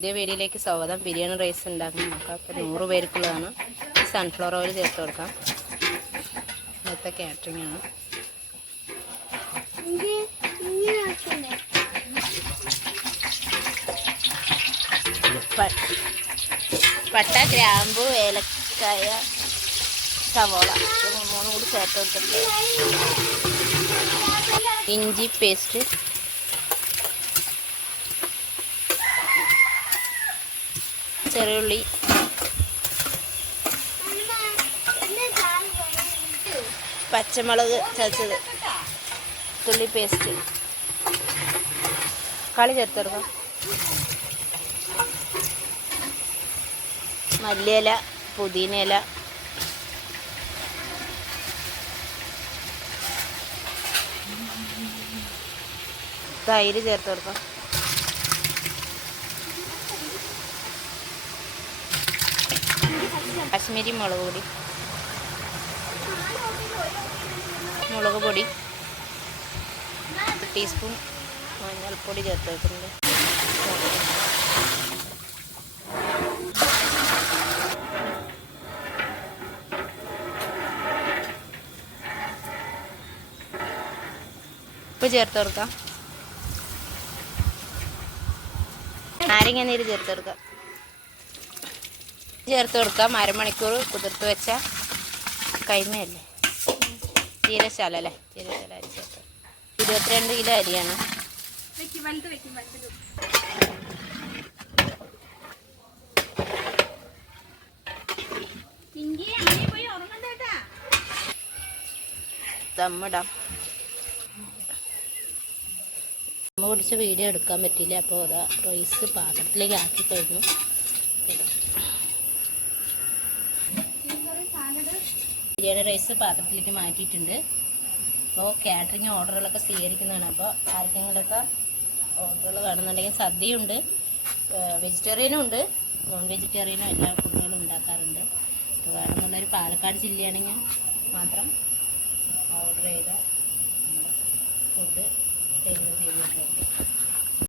പുതിയ വീഡിയോയിലേക്ക് സ്വാഗതം. ബിരിയാണി റൈസ് ഉണ്ടാക്കാൻ നോക്കാം അപ്പോൾ നൂറ് പേർക്കുള്ളതാണ്. സൺഫ്ലവർ ഓയിൽ ചേർത്ത് കൊടുക്കാം. ഇന്നത്തെ കാറ്ററിംഗ് ആണ്. പട്ട ഗ്രാമ്പു ഏലക്കായ സവോള. മൂന്നും കൂടി ചേർത്ത് കൊടുത്തിട്ട് ഇഞ്ചി പേസ്റ്റ് ചെറിയുള്ളി. പച്ചമുളക് ചതച്ചത്. തുള്ളി പേസ്റ്റ്. കളി ചേർത്തെടുക്കാം. മല്ലിയില പുതിനയില. തൈര് ചേർത്ത് കൊടുക്കാം കാശ്മീരി മുളക് പൊടി. മുളക് പൊടി. ടീസ്പൂൺ മഞ്ഞൾപ്പൊടി ചേർത്ത് വെക്കുന്നുണ്ട് ഉപ്പ് ചേർത്ത് കൊടുക്കാം. നാരങ്ങ നീര് ചേർത്ത് കൊടുക്കാം. ചേർത്ത് കൊടുക്കാം. അരമണിക്കൂർ കുതിർത്ത് വെച്ച കൈമയല്ലേ? ചീരശാല അല്ലേ? ചീരശാല അരി ചേർത്ത്. ഇരുപത്തിരണ്ട് കിലോ അരിയാണ്. ദമ്മിടാം. ദമ്മ പിടിച്ച വീഡിയോ എടുക്കാൻ പറ്റില്ല അപ്പോൾ അതാ റൈസ് പാത്രത്തിലേക്ക് ആക്കി കഴിഞ്ഞു ബിരിയാണി റൈസ് പാത്രത്തിലേക്ക് മാറ്റിയിട്ടുണ്ട്. അപ്പോൾ കാറ്ററിംഗ് ഓർഡറുകളൊക്കെ സ്വീകരിക്കുന്നതാണ്. അപ്പോൾ ആർക്കെങ്കിലുമൊക്കെ ഓർഡറുകൾ വേണമെന്നുണ്ടെങ്കിൽ സദ്യയുണ്ട്. വെജിറ്റേറിയനും ഉണ്ട്. നോൺ വെജിറ്റേറിയനും എല്ലാ ഫുഡുകളും ഉണ്ടാക്കാറുണ്ട്. അപ്പോൾ വേണമെന്നുള്ളൊരു പാലക്കാട് ജില്ലയാണെങ്കിൽ മാത്രം ഓർഡർ ചെയ്ത ഫുഡ് ഡെലിവറി ചെയ്തിട്ടുണ്ട്